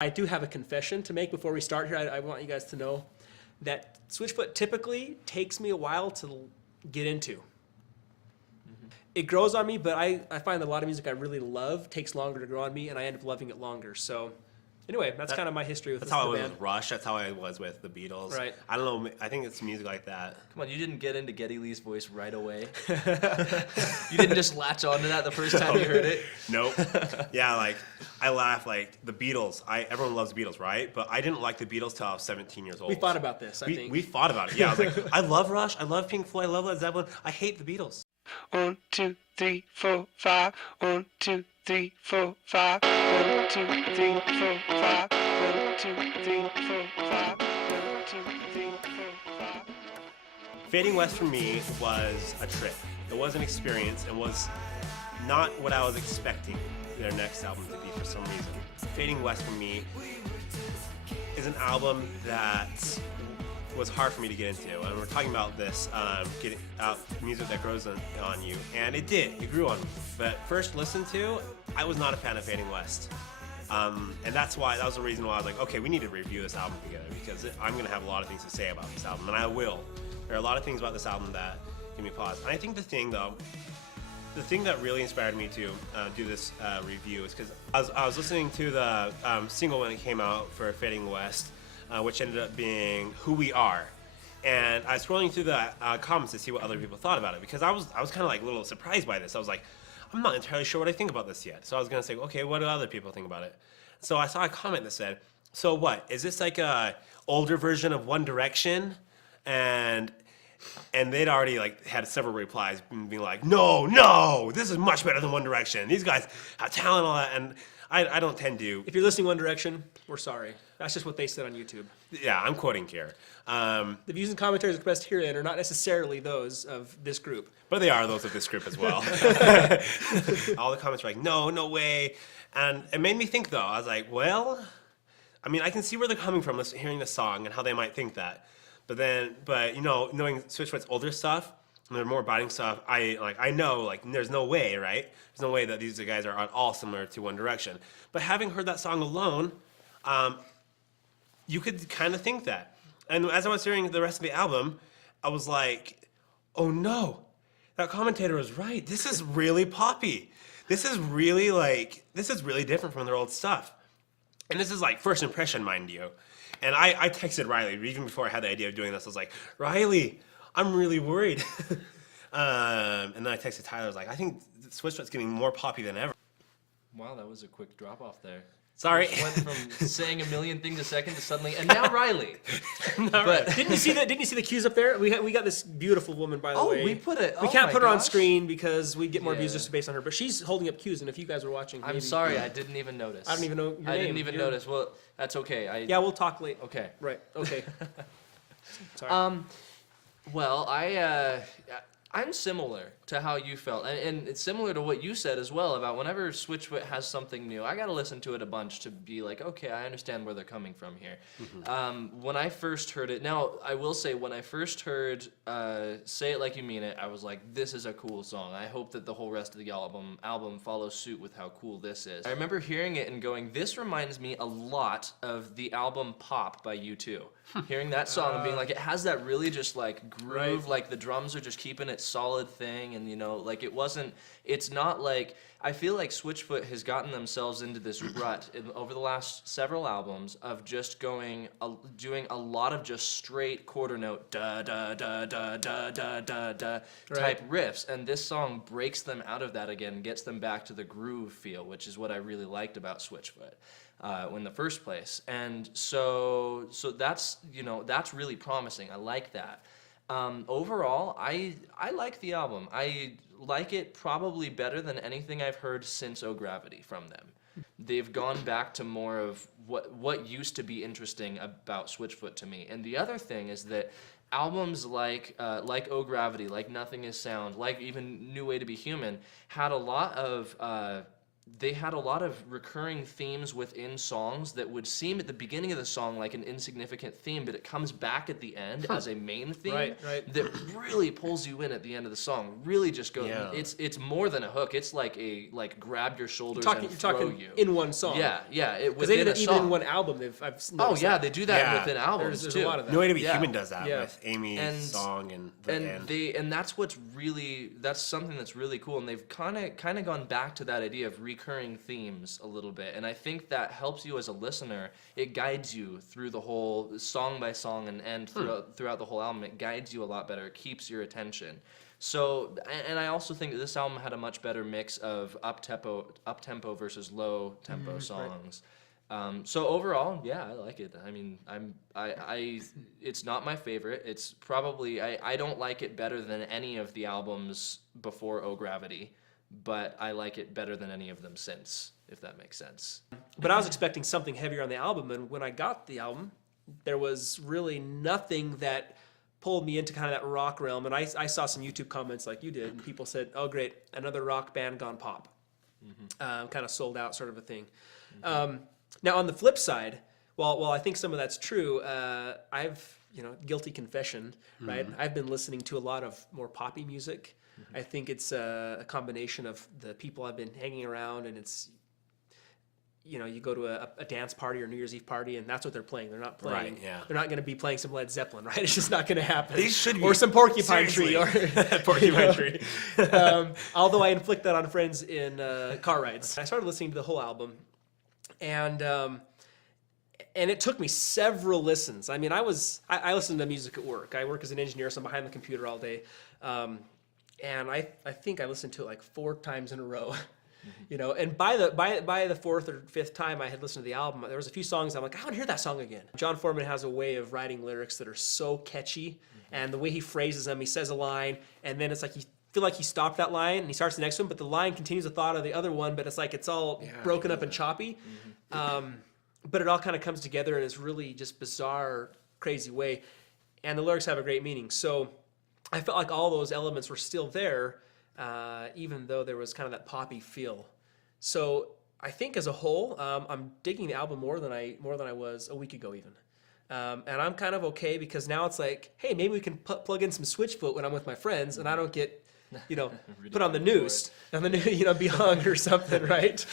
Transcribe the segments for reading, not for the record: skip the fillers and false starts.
I do have a confession to make before we start here. I want you guys to know that Switchfoot typically takes me a while to get into. It grows on me, but I find that a lot of music I really love takes longer to grow on me, and I end up loving it longer. So anyway, that's kind of my history with That's this how I was band. with Rush. That's how I was with the Beatles. Right. I don't know. I think it's music like that. Come on, you didn't get into Geddy Lee's voice right away. You didn't just latch onto that the first time you heard it. Nope. Yeah, like I laugh like the Beatles. Everyone loves the Beatles, right? But I didn't like the Beatles till I was 17 years old. We fought about this, I think. We fought about it. Yeah, I was like, I love Rush. I love Pink Floyd. I love Led Zeppelin. I hate the Beatles. 1, 2, 3, 4, 5. 1, 2, 3, 4, 5. 1, 2, 3, 4, 5. 1, 2, 3, 4, 5. 1, 2, 3, 4, 5. Fading West for me was a trip. It was an experience. It was not what I was expecting their next album to be for some reason. Fading West for me is an album that was hard for me to get into. And we're talking about this, getting out music that grows on you. And it did. It grew on me. But first listen to, I was not a fan of Fading West. And that was the reason why I was like, okay, we need to review this album together because I'm going to have a lot of things to say about this album, and I will. There are a lot of things about this album that give me pause. And I think the thing that really inspired me to do this review is because I was listening to the single when it came out for Fading West, which ended up being Who We Are. And I was scrolling through the comments to see what other people thought about it because I was kind of like a little surprised by this. I was like, I'm not entirely sure what I think about this yet. So I was going to say, okay, what do other people think about it? So I saw a comment that said, so what, is this like a older version of One Direction? And they'd already like had several replies being like, no, this is much better than One Direction. These guys have talent and all that. And I don't tend to. If you're listening One Direction, we're sorry. That's just what they said on YouTube. Yeah, I'm quoting here. The views and commentaries expressed herein are not necessarily those of this group. But they are those of this group as well. All the comments were like, no way. And it made me think though. I was like, well, I mean, I can see where they're coming from hearing the song and how they might think that. But you know, knowing Switchfoot's older stuff, and their more biting stuff, I know like there's no way, right? There's no way that these guys are at all similar to One Direction. But having heard that song alone, you could kind of think that. And as I was hearing the rest of the album, I was like, oh no, that commentator was right. This is really poppy. This is really different from their old stuff. And this is like first impression, mind you. And I texted Rylee, even before I had the idea of doing this, I was like, Rylee, I'm really worried. And then I texted Tyler, I was like, I think Switchfoot's getting more poppy than ever. Wow, that was a quick drop off there. Sorry. Went from saying a million things a second to suddenly, and now Rylee. But didn't you see the cues up there? We got this beautiful woman, by the way. We put it. We can't put her on screen because we get more views Yeah. just based on her. But she's holding up cues, and if you guys were watching, I'm maybe, sorry, I didn't even notice. I don't even know your I name. didn't even notice. Well, that's okay. Yeah, we'll talk later. Okay. Right. Okay. Sorry. Well, I'm similar to how you felt, and it's similar to what you said as well about whenever Switchfoot has something new, I gotta listen to it a bunch to be like, okay, I understand where they're coming from here. When I first heard it, now I will say when I first heard Say It Like You Mean It, I was like, this is a cool song. I hope that the whole rest of the album follows suit with how cool this is. I remember hearing it and going, this reminds me a lot of the album Pop by U2. Hearing that song and being like, it has that really just like groove, like the drums are just keeping it solid thing, and you know, like it's not like, I feel like Switchfoot has gotten themselves into this rut over the last several albums of just doing a lot of just straight quarter note da da da da da da da da type riffs, and this song breaks them out of that again, gets them back to the groove feel, which is what I really liked about Switchfoot. In the first place, and so that's really promising. I like that. Overall, I like the album. I like it probably better than anything I've heard since Oh Gravity from them. They've gone back to more of what used to be interesting about Switchfoot to me. And the other thing is that albums like Oh Gravity, like Nothing Is Sound, like even New Way to Be Human, had a lot of they had a lot of recurring themes within songs that would seem at the beginning of the song like an insignificant theme, but it comes back at the end as a main theme Right. that really pulls you in at the end of the song. Really just goes. Yeah. It's more than a hook. It's like grab your shoulders You're and throw talking you. in one song. Yeah. Because Within a even song. in one album, I've Oh noticed yeah, that. they do that Yeah. within albums There's too. a lot of that. No Way to Be Yeah. Human does that Yeah. with Amy's And- song and the end. And that's something that's really cool, and they've kind of gone back to that idea of recurring themes a little bit, and I think that helps you as a listener. It guides you through the whole song by song and throughout the whole album. It guides you a lot better. It keeps your attention. So, and I also think that this album had a much better mix of up tempo versus low tempo songs. So overall, yeah, I like it. I mean, it's not my favorite. It's probably, I don't like it better than any of the albums before Oh Gravity, but I like it better than any of them since, if that makes sense. But I was expecting something heavier on the album, and when I got the album, there was really nothing that pulled me into kind of that rock realm. And I saw some YouTube comments like you did, and people said, "Oh, great, another rock band gone pop." Kind of sold out, sort of a thing. Now, on the flip side, while I think some of that's true, I've, guilty confession, right? I've been listening to a lot of more poppy music. I think it's a combination of the people I've been hanging around, and it's, you go to a dance party or New Year's Eve party, and that's what they're playing. They're not playing. Right, yeah. They're not going to be playing some Led Zeppelin, right? It's just not going to happen. They should be. Or some Porcupine Tree, or Porcupine Tree. although I inflict that on friends in car rides. I started listening to the whole album, and it took me several listens. I mean, I listen to music at work. I work as an engineer, so I'm behind the computer all day. And I think I listened to it like 4 times in a row. And by the 4th or 5th time I had listened to the album, there was a few songs I'm like, I want to hear that song again. John Foreman has a way of writing lyrics that are so catchy, and the way he phrases them, he says a line, and then it's like you feel like he stopped that line and he starts the next one, but the line continues the thought of the other one, but it's like it's all broken up and choppy. But it all kind of comes together in this really just bizarre, crazy way, and the lyrics have a great meaning. So I felt like all those elements were still there, even though there was kind of that poppy feel. So I think as a whole, I'm digging the album more than I was a week ago even. And I'm kind of okay, because now it's like, hey, maybe we can plug in some Switchfoot when I'm with my friends, and I don't get, put on the news, be hung or something, right?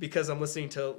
Because I'm listening to,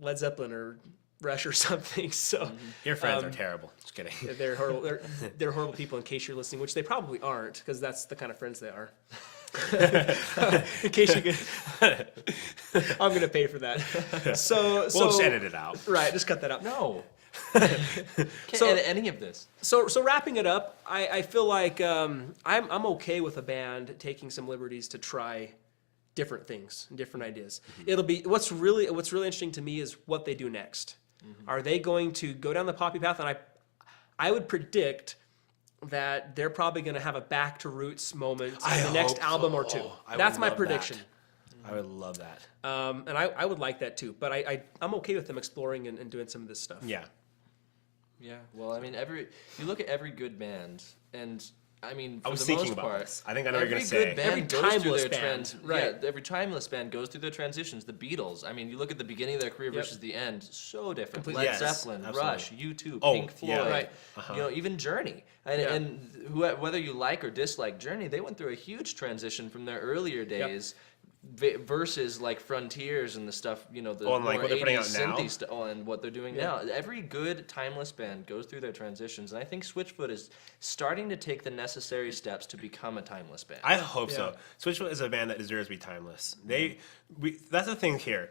Led Zeppelin or Rush or something. So Your friends are terrible. Just kidding. they're horrible. They're horrible people, in case you're listening, which they probably aren't, because that's the kind of friends they are. In case you get, I'm gonna pay for that. So We'll just edit it out. Right, just cut that out. No. Can't So- edit any of this. So wrapping it up, I feel like I'm okay with a band taking some liberties to try different things, different ideas. It'll be what's really interesting to me is what they do next. Are they going to go down the poppy path? And I would predict that they're probably going to have a back to roots moment in the next album or two. That's my prediction. I would love that. And I would like that too. But I'm okay with them exploring and doing some of this stuff. Yeah. Yeah. Well, I mean, you look at every good band, and I mean, for I was the thinking most about part, this. I think I know what you're every going to good say. band Every goes through timeless their band, right. Yeah, every timeless band goes through their transitions. The Beatles. I mean, you look at the beginning of their career versus the end. So different. Completely. Led Yes, Zeppelin, absolutely. Rush, U2, Oh, Pink Floyd. yeah. Right. Even Journey. And whether you like or dislike Journey, they went through a huge transition from their earlier days. Versus like Frontiers and the stuff, the and like more what they're putting 80s out now? synthy stuff, and what they're doing now. Every good timeless band goes through their transitions, and I think Switchfoot is starting to take the necessary steps to become a timeless band. I hope so. Switchfoot is a band that deserves to be timeless. That's the thing here.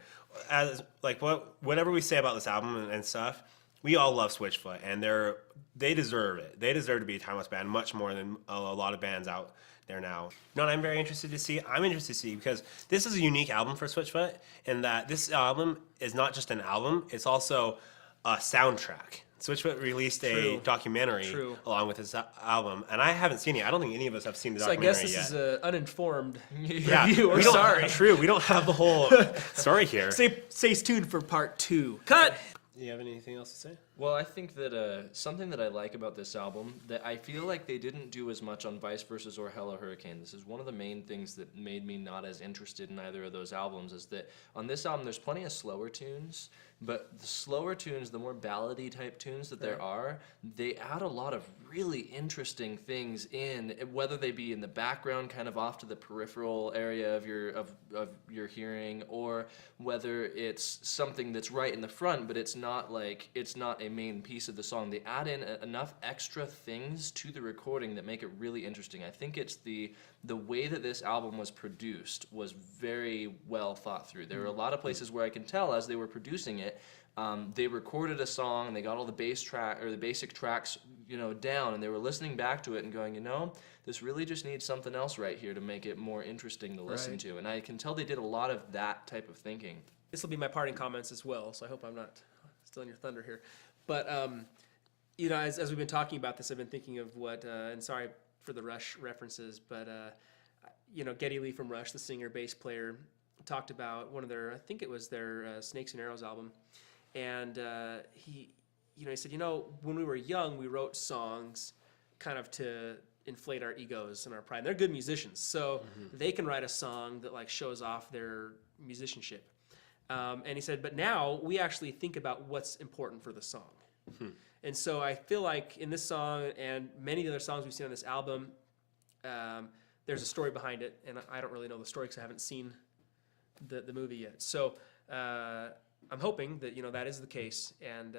As like whatever we say about this album and stuff, we all love Switchfoot, and they deserve it. They deserve to be a timeless band much more than a lot of bands out there now. You know what I'm very interested to see? I'm interested to see, because this is a unique album for Switchfoot, in that this album is not just an album, it's also a soundtrack. Switchfoot released a documentary along with this album, and I haven't seen it. I don't think any of us have seen the So I documentary guess this yet. is an uninformed Yeah, review. We're we don't- sorry. True, we don't have the whole story here. Stay tuned for part 2. Cut! Do you have anything else to say? Well, I think that something that I like about this album that I feel like they didn't do as much on Vice Versus or Hello Hurricane. This is one of the main things that made me not as interested in either of those albums, is that on this album there's plenty of slower tunes, but the slower tunes, the more ballady type tunes that there are, they add a lot of really interesting things in, whether they be in the background, kind of off to the peripheral area of your hearing, or whether it's something that's right in the front, but it's not a main piece of the song. They add in enough extra things to the recording that make it really interesting. I think it's the way that this album was produced was very well thought through. There were a lot of places where I can tell as they were producing it, they recorded a song, they got all the bass track or the basic tracks, down, and they were listening back to it and going, this really just needs something else right here to make it more interesting to listen to. And I can tell they did a lot of that type of thinking. This will be my parting comments as well, so I hope I'm not stealing your thunder here. But as we've been talking about this, I've been thinking of what, and sorry for the Rush references, but Geddy Lee from Rush, the singer, bass player, talked about one of their, I think it was their Snakes and Arrows album, and he said, when we were young, we wrote songs kind of to inflate our egos and our pride. And they're good musicians, so they can write a song that like shows off their musicianship. And he said, but now we actually think about what's important for the song. And so I feel like in this song and many of the other songs we've seen on this album, there's a story behind it, and I don't really know the story because I haven't seen the movie yet. So I'm hoping that that is the case, and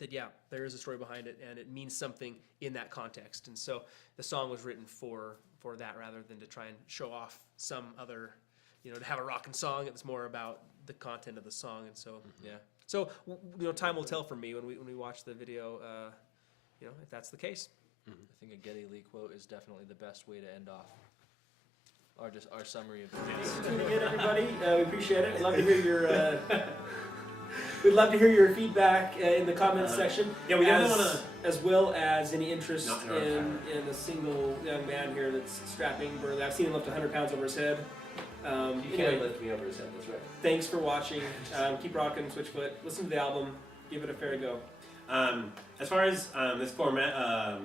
that there is a story behind it, and it means something in that context. And so the song was written for that rather than to try and show off some other, to have a rockin' song. It was more about the content of the song, and so So time will tell for me when we watch the video, if that's the case. I think a Geddy Lee quote is definitely the best way to end off our summary of the Thanks for tuning in, everybody. We appreciate it. We'd love to hear your feedback in the comments section. Yeah, we definitely want to, as well as any interest in a single young man here that's strapping burly. I've seen him lift 100 pounds over his head. You can't lift me over his head. That's right. Thanks for watching. Keep rocking, Switchfoot. Listen to the album. Give it a fair go. As far as this format,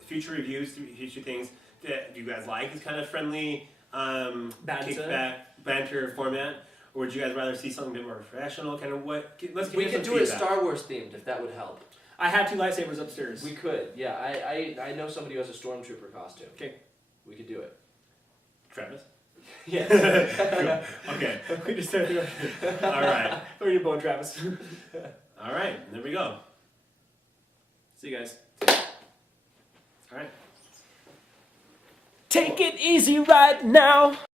future reviews, future things that you guys like, is kind of friendly, kickback, banter format. Or would you guys rather see something a bit more professional? Kind of what? Let's We could do it Star Wars themed if that would help. I have 2 lightsabers upstairs. We could, yeah. I know somebody who has a stormtrooper costume. Okay. We could do it. Travis? Yes. Okay. We just started. All right. Throw your bone, Travis. All right. There we go. See you guys. All right. Take it easy right now.